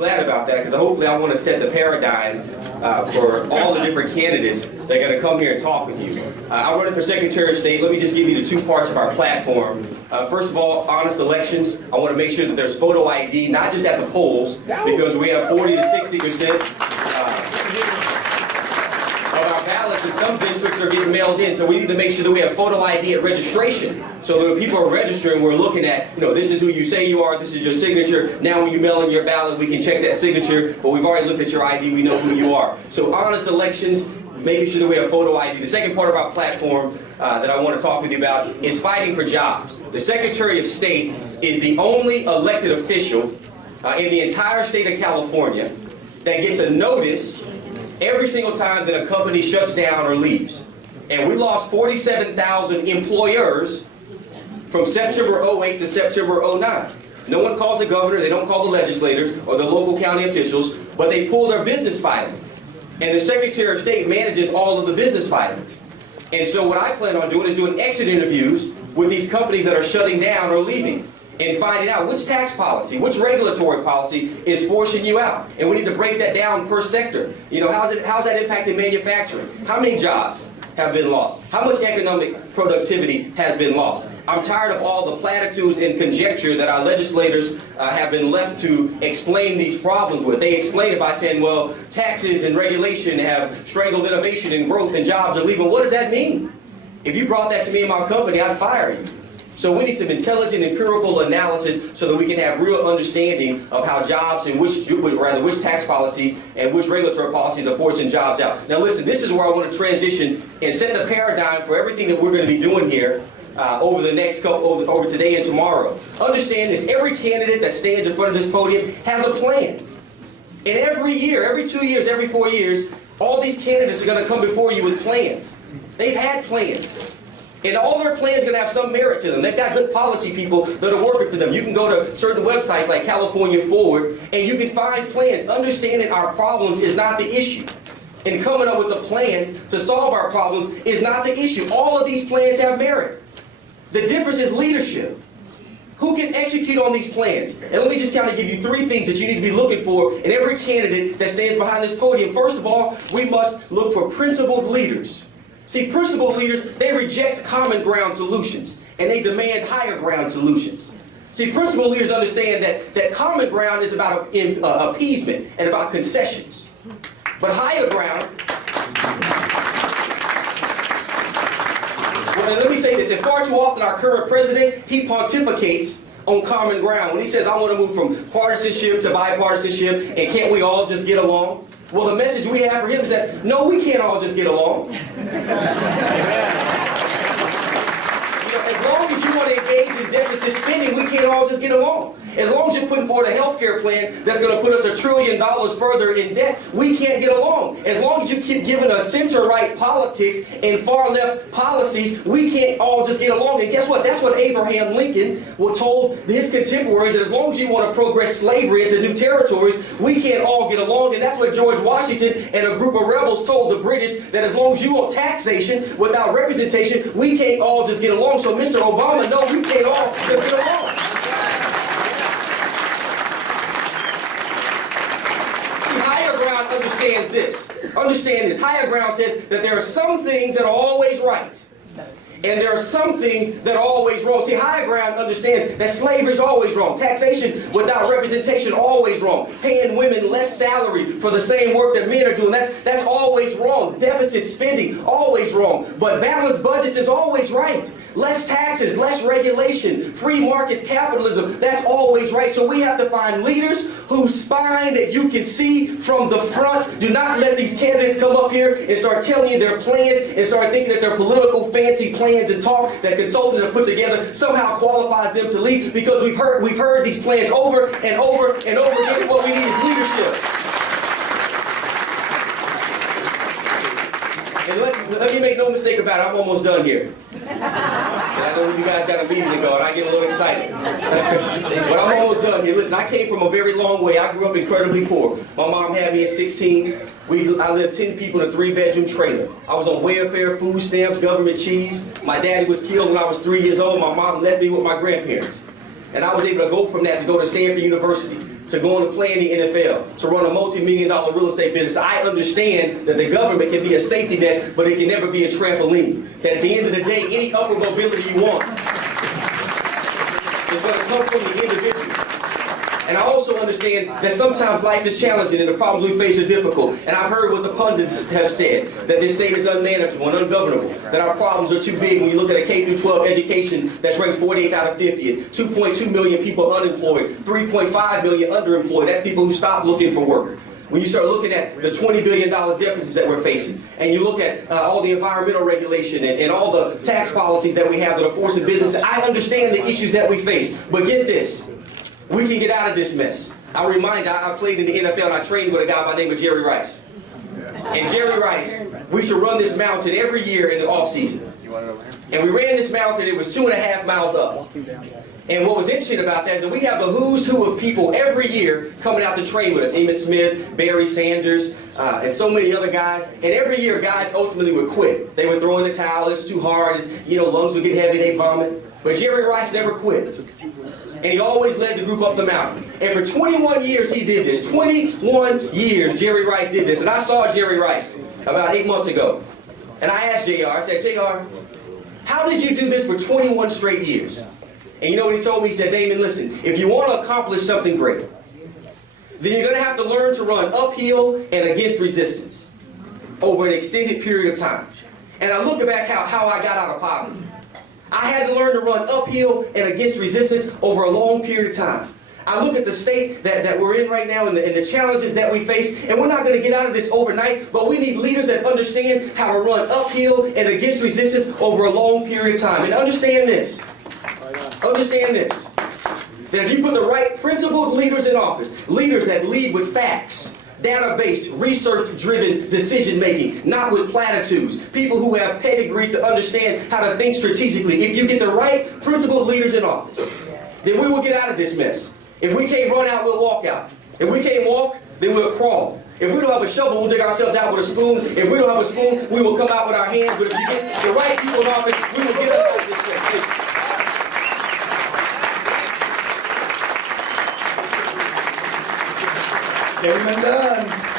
Glad about that, because hopefully I want to set the paradigm for all the different candidates that are going to come here and talk with you. I'm running for Secretary of State. Let me just give you the two parts of our platform. First of all, honest elections. I want to make sure that there's photo ID, not just at the polls, because we have 40 to 60% of our ballots in some districts are getting mailed in, so we need to make sure that we have photo ID at registration. So that when people are registering, we're looking at, this is who you say you are, this is your signature. Now when you mail in your ballot, we can check that signature, but we've already looked at your ID, we know who you are. So honest elections, making sure that we have photo ID. The second part of our platform that I want to talk with you about is fighting for jobs. The Secretary of State is the only elected official in the entire state of California that gets a notice every single time that a company shuts down or leaves. And we lost 47,000 employers from September 08 to September 09. No one calls the governor, they don't call the legislators or the local county officials, but they pull their business filing. And the Secretary of State manages all of the business filings. And so what I plan on doing is doing exit interviews with these companies that are shutting down or leaving, and finding out which tax policy, which regulatory policy is forcing you out. And we need to break that down per sector. How's that impacting manufacturing? How many jobs have been lost? How much economic productivity has been lost? I'm tired of all the platitudes and conjecture that our legislators have been left to explain these problems with. They explain it by saying, well, taxes and regulation have strangled innovation and growth and jobs are leaving. What does that mean? If you brought that to me in my company, I'd fire you. So we need some intelligent empirical analysis so that we can have real understanding of how jobs and which tax policy and which regulatory policies are forcing jobs out. Now listen, this is where I want to transition and set the paradigm for everything that we're going to be doing here over the next over today and tomorrow. Understand this, every candidate that stands in front of this podium has a plan. And every year, every 2 years, every 4 years, all these candidates are going to come before you with plans. They've had plans. And all their plans are going to have some merit to them. They've got good policy people that are working for them. You can go to certain websites like California Forward, and you can find plans. Understanding our problems is not the issue. And coming up with a plan to solve our problems is not the issue. All of these plans have merit. The difference is leadership. Who can execute on these plans? And let me just kind of give you 3 things that you need to be looking for in every candidate that stands behind this podium. First of all, we must look for principled leaders. See, principled leaders, they reject common ground solutions, and they demand higher ground solutions. See, principled leaders understand that common ground is about appeasement and about concessions. But higher ground, well, let me say this, and far too often our current president, he pontificates on common ground. When he says, I want to move from partisanship to bipartisanship, and can't we all just get along? Well, the message we have for him is that, no, we can't all just get along. As long as you want to engage in deficit spending, we can't all just get along. As long as you're putting forward a health care plan that's going to put us $1 trillion further in debt, we can't get along. As long as you keep giving us center-right politics and far-left policies, we can't all just get along. And guess what? That's what Abraham Lincoln told his contemporaries, that as long as you want to progress slavery into new territories, we can't all get along. And that's what George Washington and a group of rebels told the British, that as long as you want taxation without representation, we can't all just get along. So Mr. Obama, no, we can't all just get along. Understand this. Higher ground says that there are some things that are always right, and there are some things that are always wrong. See, higher ground understands that slavery is always wrong. Taxation without representation, always wrong. Paying women less salary for the same work that men are doing, that's always wrong. Deficit spending, always wrong. But balanced budgets is always right. Less taxes, less regulation, free markets, capitalism, that's always right. So we have to find leaders whose spine that you can see from the front. Do not let these candidates come up here and start telling you their plans and start thinking that their political fancy plans and talk that consultants have put together somehow qualifies them to lead, because we've heard these plans over and over and over again. What we need is leadership. And let me make no mistake about it, I'm almost done here. I know you guys got a meeting to go, and I get a little excited. But I'm almost done here. Listen, I came from a very long way. I grew up incredibly poor. My mom had me at 16. I lived 10 people in a 3-bedroom trailer. I was on welfare, food stamps, government cheese. My daddy was killed when I was 3 years old. My mom left me with my grandparents. And I was able to go from that to go to Stanford University, to go on and play in the NFL, to run a multi-million-dollar real estate business. I understand that the government can be a safety net, but it can never be a trampoline. That at the end of the day, any upward mobility you want is going to come from the individual. And I also understand that sometimes life is challenging and the problems we face are difficult. And I've heard what the pundits have said, that this state is unmanageable and ungovernable, that our problems are too big when you look at a K-12 education that's ranked 48 out of 50, 2.2 million people unemployed, 3.5 million underemployed. That's people who stopped looking for work. When you start looking at the $20 billion deficits that we're facing, and you look at all the environmental regulation and all the tax policies that we have that are forcing business, I understand the issues that we face. But get this. We can get out of this mess. I played in the NFL and I trained with a guy by the name of Jerry Rice. And Jerry Rice, we should run this mountain every year in the off season. And we ran this mountain, it was 2.5 miles up. And what was interesting about that is that we have the who's who of people every year coming out to train with us. Emmitt Smith, Barry Sanders, and so many other guys. And every year guys ultimately would quit. They would throw in the towel, it's too hard, lungs would get heavy, they vomit. But Jerry Rice never quit. And he always led the group up the mountain. And for 21 years he did this. 21 years Jerry Rice did this. And I saw Jerry Rice about 8 months ago. And I asked JR, I said, JR, how did you do this for 21 straight years? And you know what he told me? He said, Damon, listen, if you want to accomplish something great, then you're going to have to learn to run uphill and against resistance over an extended period of time. And I look back how I got out of poverty. I had to learn to run uphill and against resistance over a long period of time. I look at the state that we're in right now and the challenges that we face, and we're not going to get out of this overnight, but we need leaders that understand how to run uphill and against resistance over a long period of time. And understand this, that if you put the right principled leaders in office, leaders that lead with facts, data-based, research-driven decision-making, not with platitudes. People who have pedigree to understand how to think strategically. If you get the right principled leaders in office, then we will get out of this mess. If we can't run out, we'll walk out. If we can't walk, then we'll crawl. If we don't have a shovel, we'll dig ourselves out with a spoon. If we don't have a spoon, we will come out with our hands. But if you get the right people in office, we will get us out of this mess. Chairman Dunn.